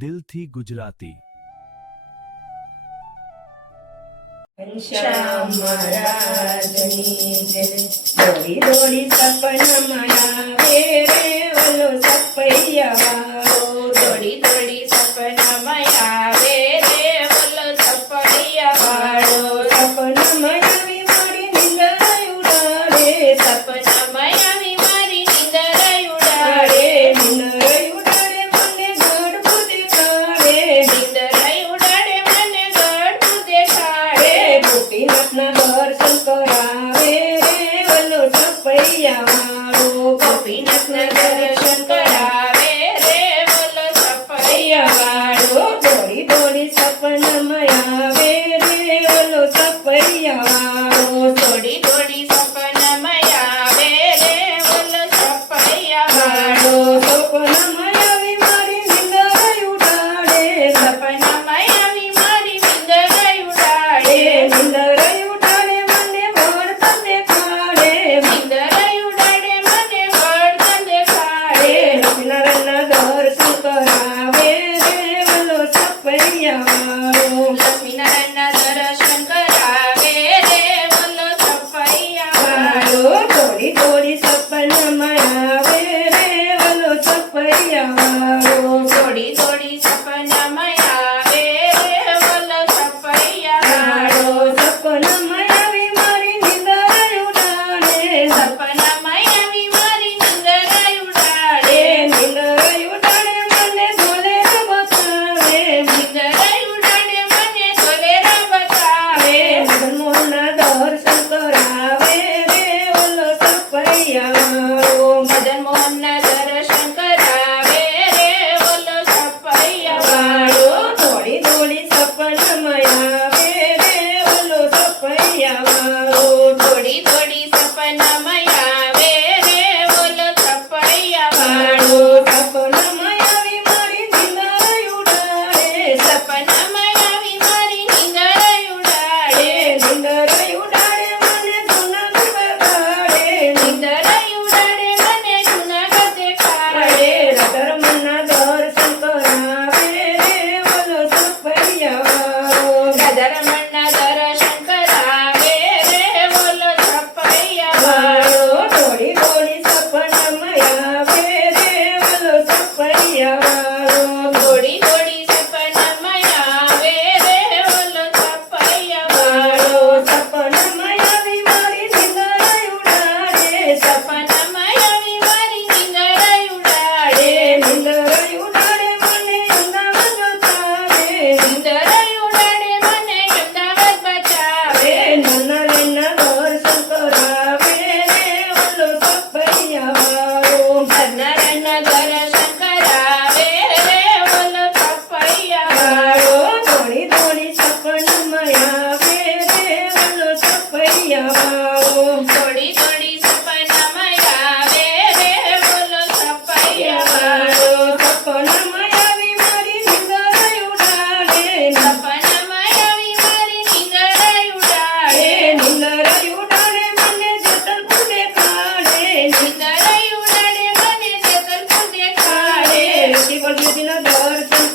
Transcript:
દિલથી ગુજરાતી. શ્યામ મહારાજની જય. દોડી દોડી સપનામાં આવે રે ઓલો સપૈયાવાળો. દોડી દોડી સપનામાં આવે રે ઓલો સપૈયાવાળો. સપનામાં આવી મારી નિંદર ઉડાડે. સપનામાં આવી મારી નિંદર ઉડાડે. નિંદર ઉડાડે મને ગઢ દેખાડે. નિંદર ઉડાડે મને ગઢ દેખાડે. ગોપીનાથના દર્શન કરાવે રે ઓલો સપૈયાવાળો. ગોપીનાથના દર્શન કરાવે રે ઓલો સપૈયાવાળો. દોડી દોડી સપનામાં આવે રે ઓલો સપૈયાવાળો. દોડી દોડી સપનામાં આવે રે ઓલો સપૈયાવાળો. સપનામાં આવી મારી નિંદર ઉડાડે. સપનામાં આવી મારી નિંદર ઉડાડે. નિંદર ઉડાડે મને વર્તન દેખાડે. નિંદર ઉડાડે મને વર્તન દેખાડે. લક્ષ્મીનારાયણના દર્શન કરાવે રે ઓલો સપૈયાવાળો. લક્ષ્મીનારાયણના દર્શન કરાવે રે ઓલો સપૈયાવાળો. દોડી દોડી સપનામાં આવે રે ઓલો સપૈયાવાળો. દોડી દોડી સપનામાં આવે રે ઓલો સપૈયાવાળો. સપનામાં આવી મારી નિંદર ઉડાડે. સપનામાં આવી મારી નિંદર ઉડાડે. નિંદર ઉડાડે મને ધોલેરા બતાવે. નિંદર ઉડાડે મને ધોલેરા બતાવે. મદનમોહનના દર્શન કરાવે રે ઓલો સપૈયાવાળો. મદન મોહનના દર્શન કરાવે રે ઓલો સપૈયાવાળો. દોડી દોડી સપનામાં આવે રે ઓલો સપૈયાવાળો. દોડી દોડી સપનામાં આવે રે ઓલો સપૈયાવાળો. સપનામાં આવી મારી નિંદર ઉડાડે. સપનામાં આવી મારી નિંદર ઉડાડે. નિંદર ઉડાડે મને જૂનાગઢ બગાડે. નિંદર ઉડાડે મને જૂનાગઢ દેખાડે. રાધારમણના દર્શન કરાવે રે ઓલો સપૈયાવાળો. રાધારમણના દર્શન કરાવે રે ઓલો સપૈયાવાળો. દોડી દોડી સપનામાં આવે રે ઓલો સપૈયાવાળો. દોડી દોડી સપનામાં આવે રે ઓલો સપૈયાવાળો. સપનામાં આવી મારી નિંદર ઉડાડે. સપનામાં આવી મારી નિંદર ઉડાડે. નિંદર ઉડાડે મને અમદાવાદ બતાવે. નિંદર ઉડાડે મને અમદાવાદ બતાવે. નાનારાયણના દર્શન કરાવે રે ઓલો સપૈયાવાળો. નારાયણના દર્શન કરાવે રે ઓલો સપૈયાવાળો. દોડી દોડી સપનામાં આવે રે ઓલો સપૈયાવાળો. દોડી દોડી સપનામાં આવે રે ઓલો સપૈયાવાળો. સપનામાં આવી મારી નિંદર ઉડાડે. સપનામાં આવી મારી નિંદર ઉડાડે. નિંદર ઉડાડે મને જેતલપુર દેખાડે. નિંદર ઉડાડે મને જેતલપુર દેખાડે. શિવજીના દર્શન